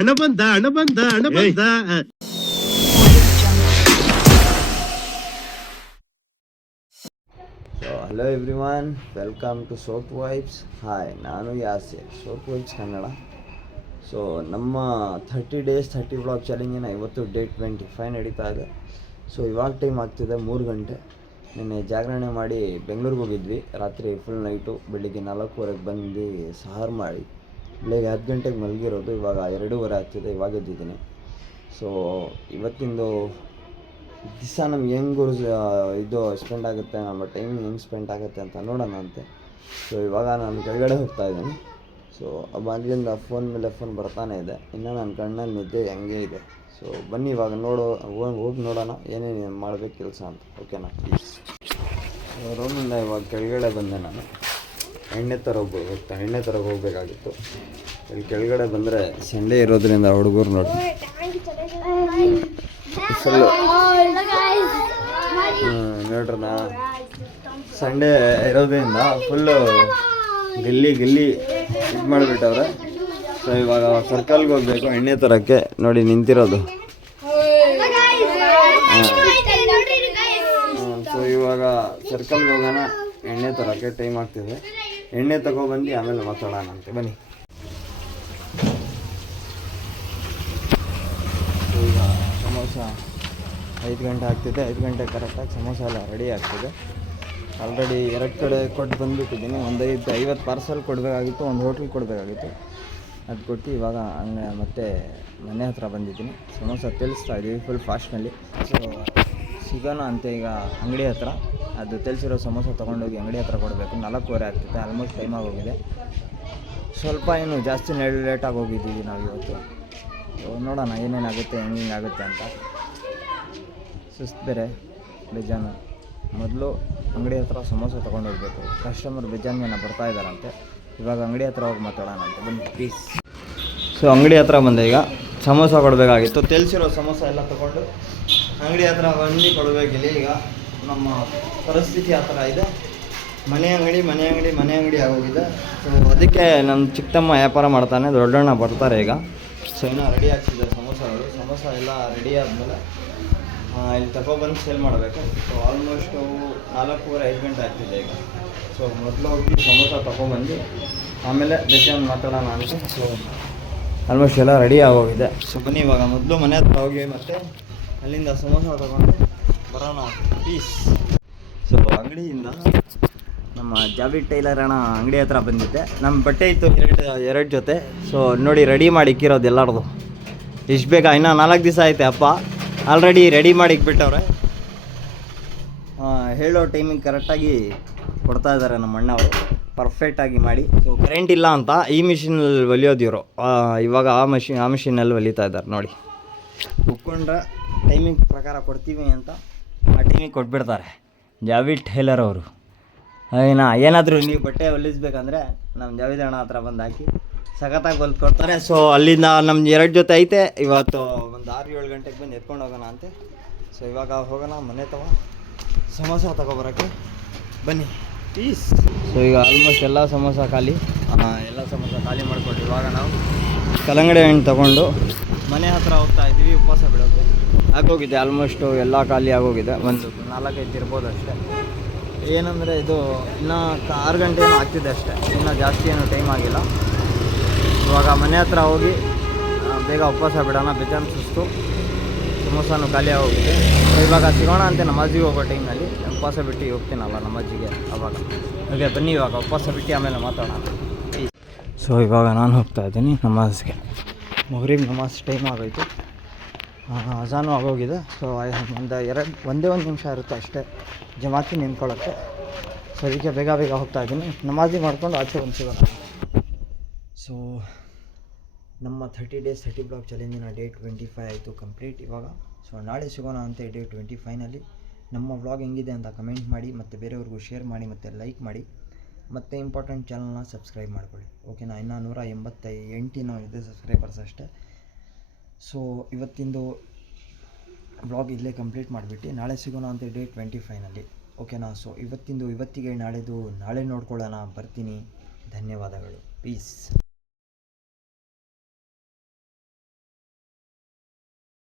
ಹಣ ಬಂದ. So hello everyone, welcome to soap vibes. Hi, ನಾನು ಯಾಸೆ, ಸೋಪ್ ವೈಬ್ಸ್ ಕನ್ನಡ. ಸೊ ನಮ್ಮ 30 days 30 vlog ಚಾಲೆಂಜಿನ ಇವತ್ತು ಡೇ 25 ನಡೀತಾ ಇದೆ. ಸೊ ಇವಾಗ ಟೈಮ್ ಆಗ್ತಿದೆ 3 ಗಂಟೆ. ನಿನ್ನೆ ಜಾಗರಣೆ ಮಾಡಿ ಬೆಂಗಳೂರಿಗೆ ಹೋಗಿದ್ವಿ. ರಾತ್ರಿ ಫುಲ್ ನೈಟು, ಬೆಳಿಗ್ಗೆ 4:15 ಬಂದು ಸಹಾರು ಮಾಡಿ ಬೆಳಿಗ್ಗೆ 10 ಗಂಟೆಗೆ ಮಲಗಿರೋದು. ಇವಾಗ 2:15 ಆಗ್ತಿದೆ, ಇವಾಗ ಎದ್ದಿದ್ದೀನಿ. ಸೊ ಇವತ್ತಿಂದು ದಿವಸ ನಮ್ಗೆ ಹೆಂಗೆ ಇದು ಸ್ಪೆಂಡ್ ಆಗುತ್ತೆ, ನಮ್ಮ ಟೈಮಿಂಗ್ ಹೆಂಗೆ ಸ್ಪೆಂಡ್ ಆಗುತ್ತೆ ಅಂತ ನೋಡೋಣ ಅಂತೆ. ಸೊ ಇವಾಗ ನಾನು ಕೆಳಗಡೆ ಹೋಗ್ತಾಯಿದ್ದೀನಿ. ಸೊ ಅಲ್ಲಿಂದ ಫೋನ್ ಮೇಲೆ ಫೋನ್ ಬರ್ತಾನೆ ಇದೆ. ಇನ್ನು ನನ್ನ ಕಣ್ಣಲ್ಲಿ ನಿದ್ದೆ ಹೆಂಗೆ ಇದೆ. ಸೊ ಬನ್ನಿ ಇವಾಗ ಹೋಗಿ ನೋಡೋಣ ಏನೇನು ಮಾಡಬೇಕು ಕೆಲಸ ಅಂತ. ಓಕೆನಾ? ರೂಮಿಂದ ಇವಾಗ ಕೆಳಗಡೆ ಬಂದೆ. ನಾನು ಎಣ್ಣೆ ತರಕ್ಕೆ ಹೋಗಬೇಕಾಗಿತ್ತು. ಇಲ್ಲಿ ಕೆಳಗಡೆ ಬಂದರೆ ಸಂಡೇ ಇರೋದ್ರಿಂದ ಹುಡುಗರು ನೋಡಿ ಫುಲ್ಲು ನೋಡ್ರಣ್ಣ, ಸಂಡೇ ಇರೋದ್ರಿಂದ ಫುಲ್ಲು ಗಲ್ಲಿ ಇದು ಮಾಡಿಬಿಟ್ಟವ್ರೆ. ಸೊ ಇವಾಗ ಸರ್ಕಲ್ಗೆ ಹೋಗಬೇಕು ಎಣ್ಣೆ ತರೋಕ್ಕೆ. ನೋಡಿ ನಿಂತಿರೋದು. ಸೊ ಇವಾಗ ಸರ್ಕಲ್ಗೆ ಹೋಗೋಣ ಎಣ್ಣೆ ತರೋಕ್ಕೆ. ಟೈಮ್ ಆಗ್ತಿದೆ. ಎಣ್ಣೆ ತಗೊಬಂದು ಆಮೇಲೆ ಮಾತಾಡೋಣ ಅಂತೆ, ಬನ್ನಿ. ಈಗ ಸಮೋಸ 5 ಗಂಟೆ ಆಗ್ತಿದೆ. 5 ಗಂಟೆ ಕರೆಕ್ಟಾಗಿ ಸಮೋಸ ಎಲ್ಲ ರೆಡಿ ಆಗ್ತಿದೆ. ಆಲ್ರೆಡಿ 2 ಕಡೆ ಕೊಟ್ಟು ಬಂದುಬಿಟ್ಟಿದ್ದೀನಿ. ಒಂದು 50 ಪಾರ್ಸಲ್ ಕೊಡಬೇಕಾಗಿತ್ತು, ಒಂದು ಹೋಟ್ಲಿಗೆ ಕೊಡಬೇಕಾಗಿತ್ತು. ಅದು ಕೊಟ್ಟು ಇವಾಗ ಮತ್ತೆ ಮನೆ ಹತ್ರ ಬಂದಿದ್ದೀನಿ. ಸಮೋಸ ತೆಲಿಸ್ತಾ ಇದ್ದೀವಿ ಫುಲ್ ಫಾಸ್ಟ್ನಲ್ಲಿ. ಸೊ ಸಿಗೋಣ ಅಂತೆ ಈಗ ಅಂಗಡಿ ಹತ್ರ. ಅದು ತೆಲಿಸಿರೋ ಸಮೋಸ ತೊಗೊಂಡೋಗಿ ಅಂಗಡಿ ಹತ್ರ ಕೊಡಬೇಕು. 4:15 ಆಗ್ತಿದೆ, ಆಲ್ಮೋಸ್ಟ್ ಟೈಮ್ ಆಗೋಗಿದೆ. ಸ್ವಲ್ಪ ಏನು ಜಾಸ್ತಿ ಲೇಟಾಗಿ ಹೋಗಿದ್ದೀವಿ ನಾವು ಇವತ್ತು. ನೋಡೋಣ ಏನೇನಾಗುತ್ತೆ, ಹೆಂಗಾಗುತ್ತೆ ಅಂತ. ಸುಸ್ತು ಬೇರೆ ಬೇಜಾನು. ಮೊದಲು ಅಂಗಡಿ ಹತ್ರ ಸಮೋಸ ತೊಗೊಂಡೋಗ್ಬೇಕು. ಕಸ್ಟಮರ್ ಬೇಜಾನ್ ಜನ ಬರ್ತಾ ಇದ್ದಾರಂತೆ. ಇವಾಗ ಅಂಗಡಿ ಹತ್ರ ಹೋಗಿ ಮಾತಾಡೋಣ ಅಂತ, ಬನ್ನಿ ಪ್ಲೀಸ್. ಸೊ ಅಂಗಡಿ ಹತ್ರ ಬಂದೆ. ಈಗ ಸಮೋಸ ಕೊಡಬೇಕಾಗಿತ್ತು. ತೆಲಿಸಿರೋ ಸಮೋಸ ಎಲ್ಲ ತೊಗೊಂಡು ಅಂಗಡಿ ಹತ್ರ ಬಂದು ಕೊಡಬೇಕಿಲ್ಲ. ಈಗ ನಮ್ಮ ಪರಿಸ್ಥಿತಿ ಆ ಥರ ಇದೆ. ಮನೆ ಅಂಗಡಿ ಆಗೋಗಿದೆ. ಸೊ ಅದಕ್ಕೆ ನಮ್ಮ ಚಿಕ್ಕಮ್ಮ ವ್ಯಾಪಾರ ಮಾಡ್ತಾನೆ, ದೊಡ್ಡಣ್ಣ ಬರ್ತಾರೆ ಈಗ. ಸೊ ಇನ್ನೂ ರೆಡಿ ಆಗ್ತಿದೆ ಸಮೋಸಗಳು. ಸಮೋಸ ಎಲ್ಲ ರೆಡಿ ಆದಮೇಲೆ ಇಲ್ಲಿ ತಗೊಬಂದು ಸೇಲ್ ಮಾಡಬೇಕು. ಸೊ ಆಲ್ಮೋಸ್ಟು 4:15 ಗಂಟೆ ಆಗ್ತಿದೆ ಈಗ. ಸೊ ಮೊದಲು ಹೋಗಿ ಸಮೋಸ ತೊಗೊಂಬಂದು ಆಮೇಲೆ ಬೇಜಾನ್ ಮಾತಾಡೋಣ ಅಂತ. ಸೊ ಆಲ್ಮೋಸ್ಟ್ ಎಲ್ಲ ರೆಡಿ ಆಗೋಗಿದೆ. ಸೊ ಬನ್ನಿ ಇವಾಗ ಮೊದಲು ಮನೆ ಹತ್ರ ಹೋಗಿ ಮತ್ತೆ ಅಲ್ಲಿಂದ ಸಮೋಸ ತೊಗೊಂಡು ಬರೋಣ ಪ್ಲೀಸ್. ಸೊ ಅಂಗಡಿಯಿಂದ ನಮ್ಮ ಜಾವಿಡ್ ಟೈಲರ್ ಅಣ್ಣ ಅಂಗಡಿ ಹತ್ರ ಬಂದಿದ್ದೆ. ನಮ್ಮ ಬಟ್ಟೆ ಇತ್ತು ಎರಡು ಜೊತೆ. ಸೊ ನೋಡಿ ರೆಡಿ ಮಾಡಿ ಇಕ್ಕಿರೋದು ಎಲ್ಲರದು. ಇಷ್ಟು ಬೇಕಾ? ಇನ್ನೂ 4 ದಿವಸ ಐತೆ ಅಪ್ಪ. ಆಲ್ರೆಡಿ ರೆಡಿ ಮಾಡಿ ಇಕ್ಬಿಟ್ಟವ್ರೆ. ಹೇಳೋ ಟೈಮಿಗೆ ಕರೆಕ್ಟಾಗಿ ಕೊಡ್ತಾ ಇದ್ದಾರೆ ನಮ್ಮ ಅಣ್ಣವರು, ಪರ್ಫೆಕ್ಟಾಗಿ ಮಾಡಿ. ಸೊ ಕರೆಂಟ್ ಇಲ್ಲ ಅಂತ ಈ ಮಿಷಿನಲ್ಲಿ ಹೊಲಿಯೋದು ಇವರು. ಇವಾಗ ಆ ಮಿಷಿನಲ್ಲಿ ಹೊಲಿತಾ ಇದ್ದಾರೆ ನೋಡಿ. ಕುತ್ಕೊಂಡ್ರೆ ಟೈಮಿಂಗ್ ಪ್ರಕಾರ ಕೊಡ್ತೀವಿ ಅಂತ ಆ ಟೈಮಿಗೆ ಕೊಟ್ಬಿಡ್ತಾರೆ ಜಾವಿಡ್ ಟೈಲರ್ ಅವರು. ಏನಾದರೂ ನೀವು ಬಟ್ಟೆ ಹೊಲಿಸ್ಬೇಕಂದ್ರೆ ನಮ್ಮ ಜಾವಿದ್ ಅಣ್ಣ ಹತ್ರ ಬಂದು ಹಾಕಿ ಸಖತ್ತಾಗಿ ಹೊಲ್ಕೊಡ್ತಾರೆ. ಸೊ ಅಲ್ಲಿಂದ ನಮ್ಮ 2 ಜೊತೆ ಐತೆ. ಇವತ್ತು ಒಂದು 6-7 ಗಂಟೆಗೆ ಬಂದು ಎತ್ಕೊಂಡು ಹೋಗೋಣ ಅಂತೆ. ಸೊ ಇವಾಗ ಹೋಗೋಣ ಮನೆ ಸಮೋಸ ತೊಗೊಬರೋಕ್ಕೆ, ಬನ್ನಿ ಪ್ಲೀಸ್. ಸೊ ಈಗ ಆಲ್ಮೋಸ್ಟ್ ಎಲ್ಲ ಸಮೋಸ ಖಾಲಿ ಮಾಡಿಕೊಂಡು ಇವಾಗ ನಾವು ಕಲ್ಲಂಗಡಿ ಹಣ್ಣು ತೊಗೊಂಡು ಮನೆ ಹತ್ರ ಹೋಗ್ತಾ ಇದ್ದೀವಿ. ಉಪವಾಸ ಬಿಡೋಕ್ಕೆ ಆಗೋಗಿದೆ. ಆಲ್ಮೋಸ್ಟು ಎಲ್ಲ ಖಾಲಿ ಆಗೋಗಿದೆ. ಒಂದು 4-5 ಇರ್ಬೋದು ಅಷ್ಟೇ. ಏನಂದರೆ ಇದು ಇನ್ನೂ 6 ಗಂಟೆ ಏನೋ ಆಗ್ತಿದೆ ಅಷ್ಟೇ. ಇನ್ನೂ ಜಾಸ್ತಿ ಏನೂ ಟೈಮ್ ಆಗಿಲ್ಲ. ಇವಾಗ ಮನೆ ಹತ್ರ ಹೋಗಿ ಬೇಗ ಉಪವಾಸ ಬಿಡೋಣ. ಬೇಜಾನ್ ಸುಸ್ತು, ಸಮೋಸನೂ ಖಾಲಿ ಆಗೋಗಿದೆ. ಇವಾಗ ಸಿಗೋಣ ಅಂತ ನಮಾಜಿಗೆ ಹೋಗೋ ಟೈಮ್ನಲ್ಲಿ. ಉಪವಾಸ ಬಿಟ್ಟು ಹೋಗ್ತೀನಲ್ಲ ನಮಾಜಿಗೆ, ಅವಾಗ ಹಾಗೆ ಬನ್ನಿ ಇವಾಗ ಉಪವಾಸ ಬಿಟ್ಟು ಆಮೇಲೆ ಮಾತಾಡೋಣ. ಸೊ ಇವಾಗ ನಾನು ಹೋಗ್ತಾ ಇದ್ದೀನಿ ನಮಾಜ್ಗೆ. ಮಗ್ರಿಬ್ ನಮಾಜ್ ಟೈಮ್ ಆಗೋಯ್ತು, ಅಜಾನು ಆಗೋಗಿದೆ. ಸೊ ಒಂದೇ ಒಂದು ನಿಮಿಷ ಇರುತ್ತೆ ಅಷ್ಟೇ ಜಮಾತಿ ನಿಂತ್ಕೊಳ್ಳೋಕ್ಕೆ. ಸೊ ಅದಕ್ಕೆ ಬೇಗ ಹೋಗ್ತಾ ಇದ್ದೀನಿ. ನಮಾಜಿ ಮಾಡ್ಕೊಂಡು ಆಚೆ ಒಂದು ಸಿಗೋಣ. ಸೊ ನಮ್ಮ 30 days 30 vlog ಚಾಲೆಂಜಿನ ಡೇ 25 ಆಯಿತು ಕಂಪ್ಲೀಟ್ ಇವಾಗ. ಸೊ ನಾಳೆ ಸಿಗೋಣ ಅಂತ ಡೇ 25ನಲ್ಲಿ. ನಮ್ಮ ವ್ಲಾಗ್ ಹೆಂಗಿದೆ ಅಂತ ಕಮೆಂಟ್ ಮಾಡಿ, ಮತ್ತು ಬೇರೆಯವ್ರಿಗೂ ಶೇರ್ ಮಾಡಿ, ಮತ್ತು ಲೈಕ್ ಮಾಡಿ, ಮತ್ತು ಇಂಪಾರ್ಟೆಂಟ್ ಚಾನಲ್ನ ಸಬ್ಸ್ಕ್ರೈಬ್ ಮಾಡ್ಕೊಳ್ಳಿ. ಓಕೆನಾ? ಇನ್ನೂ 188 ಇದೆ ಸಬ್ಸ್ಕ್ರೈಬರ್ಸ್ ಅಷ್ಟೇ. ಸೊ ಇವತ್ತಿಂದು ವ್ಲಾಗ್ ಇಲ್ಲೇ ಕಂಪ್ಲೀಟ್ ಮಾಡಿಬಿಟ್ಟು ನಾಳೆ ಸಿಗೋಣ ಅಂತ ಡೇ 25ನಲ್ಲಿ. ಓಕೆನಾ? ಸೊ ಇವತ್ತಿಗೆ ನಾಳೆ ನೋಡ್ಕೊಳ್ಳೋಣ. ಬರ್ತೀನಿ. ಧನ್ಯವಾದಗಳು. ಪೀಸ್.